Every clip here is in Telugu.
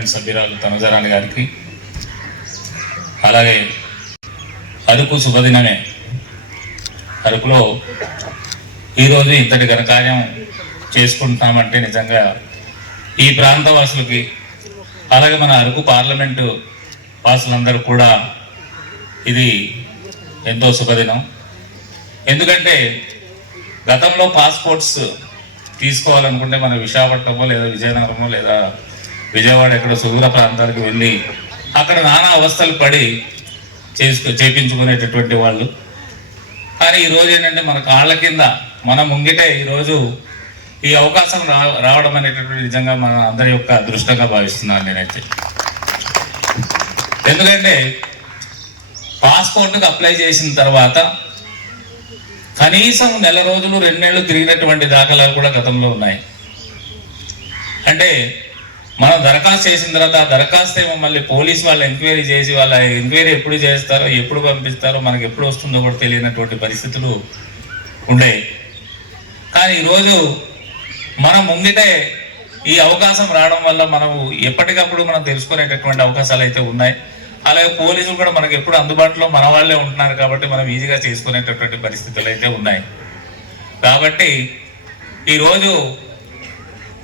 పార్లమెంట్ సభ్యురాలు తనుజరాణి గారికి, అలాగే అరకు శుభదినమే, అరకులో ఈరోజు ఇంతటి ఘనకార్యం చేసుకుంటున్నామంటే నిజంగా ఈ ప్రాంత వాసులకి, అలాగే మన అరకు పార్లమెంటు వాసులందరూ కూడా ఇది ఎంతో శుభదినం. ఎందుకంటే గతంలో పాస్పోర్ట్స్ తీసుకోవాలనుకుంటే మన విశాఖపట్నమో లేదా విజయనగరమో లేదా విజయవాడ ఎక్కడో సుదూర ప్రాంతాలకు వెళ్ళి అక్కడ నానా అవస్థలు పడి చేయించుకునేటటువంటి వాళ్ళు. కానీ ఈరోజు ఏంటంటే మన కాళ్ళ కింద మన ముంగిటే ఈరోజు ఈ అవకాశం రావడం అనేటటువంటి నిజంగా మన అందరి యొక్క అదృష్టంగా భావిస్తున్నాను నేనైతే. ఎందుకంటే పాస్పోర్ట్కి అప్లై చేసిన తర్వాత కనీసం 1 రోజులు 2 నెలలు తిరిగినటువంటి దాఖలాలు కూడా గతంలో ఉన్నాయి. అంటే మనం దరఖాస్తు చేసిన తర్వాత ఆ దరఖాస్తు ఏమో మళ్ళీ పోలీసు వాళ్ళు ఎంక్వైరీ చేసి వాళ్ళ ఎంక్వైరీ ఎప్పుడు చేస్తారో ఎప్పుడు పంపిస్తారో మనకి ఎప్పుడు వస్తుందో కూడా తెలియనటువంటి పరిస్థితులు ఉండేవి. కానీ ఈరోజు మనం ముంగిటే ఈ అవకాశం రావడం వల్ల మనము ఎప్పటికప్పుడు మనం తెలుసుకునేటటువంటి అవకాశాలు అయితే ఉన్నాయి. అలాగే పోలీసులు కూడా మనకు ఎప్పుడు అందుబాటులో మన వాళ్ళే ఉంటున్నారు కాబట్టి మనం ఈజీగా చేసుకునేటటువంటి పరిస్థితులు అయితే ఉన్నాయి. కాబట్టి ఈరోజు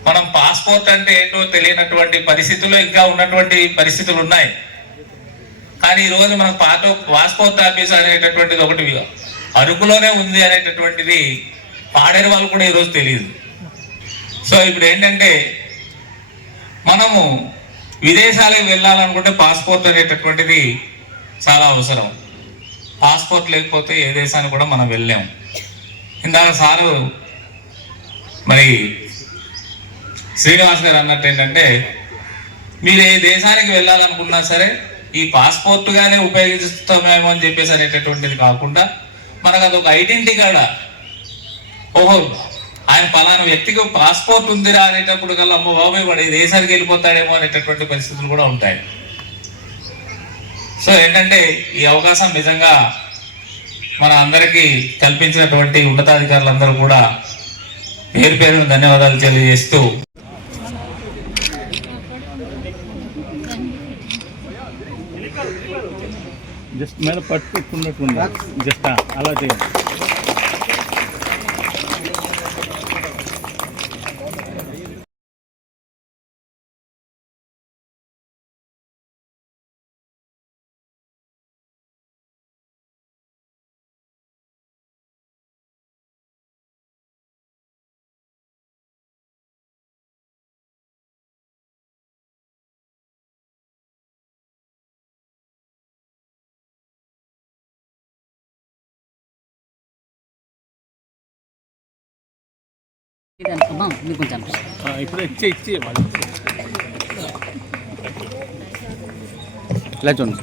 మనం పాస్పోర్ట్ అంటే ఏంటో తెలియనటువంటి పరిస్థితుల్లో ఇంకా ఉన్నటువంటి పరిస్థితులు ఉన్నాయి. కానీ ఈరోజు మనం పాస్పోర్ట్ ఆఫీస్ అనేటటువంటిది ఒకటి అరకులోనే ఉంది అనేటటువంటిది పాడేరు వాళ్ళు కూడా ఈరోజు తెలియదు. సో ఇప్పుడు ఏంటంటే మనము విదేశాలకు వెళ్ళాలనుకుంటే పాస్పోర్ట్ అనేటటువంటిది చాలా అవసరం. పాస్పోర్ట్ లేకపోతే ఏ దేశానికి కూడా మనం వెళ్ళాము. ఇందాక సారు మరి శ్రీనివాస్ గారు అన్నట్టు ఏంటంటే మీరు ఏ దేశానికి వెళ్ళాలనుకున్నా సరే ఈ పాస్పోర్ట్గానే ఉపయోగిస్తామేమో అని చెప్పేసి అనేటటువంటిది కాకుండా మనకు అదొక ఐడెంటిటీ కార్డ్. ఓహో ఆయన పలానా వ్యక్తికి పాస్పోర్ట్ ఉందిరా అనేటప్పుడు కల్లా అమ్మ బాబాయ్ వాడు ఈ దేశానికి వెళ్ళిపోతాడేమో అనేటటువంటి పరిస్థితులు కూడా ఉంటాయి. సో ఏంటంటే ఈ అవకాశం నిజంగా మన అందరికీ కల్పించినటువంటి ఉన్నతాధికారులందరూ కూడా పేరు పేరును ధన్యవాదాలు తెలియజేస్తూ జస్ట్ మీద పట్టుకున్నట్టు జస్ట్ అలా చేయండి. ఇప్పుడు ఇచ్చే ఇలా చూడండి.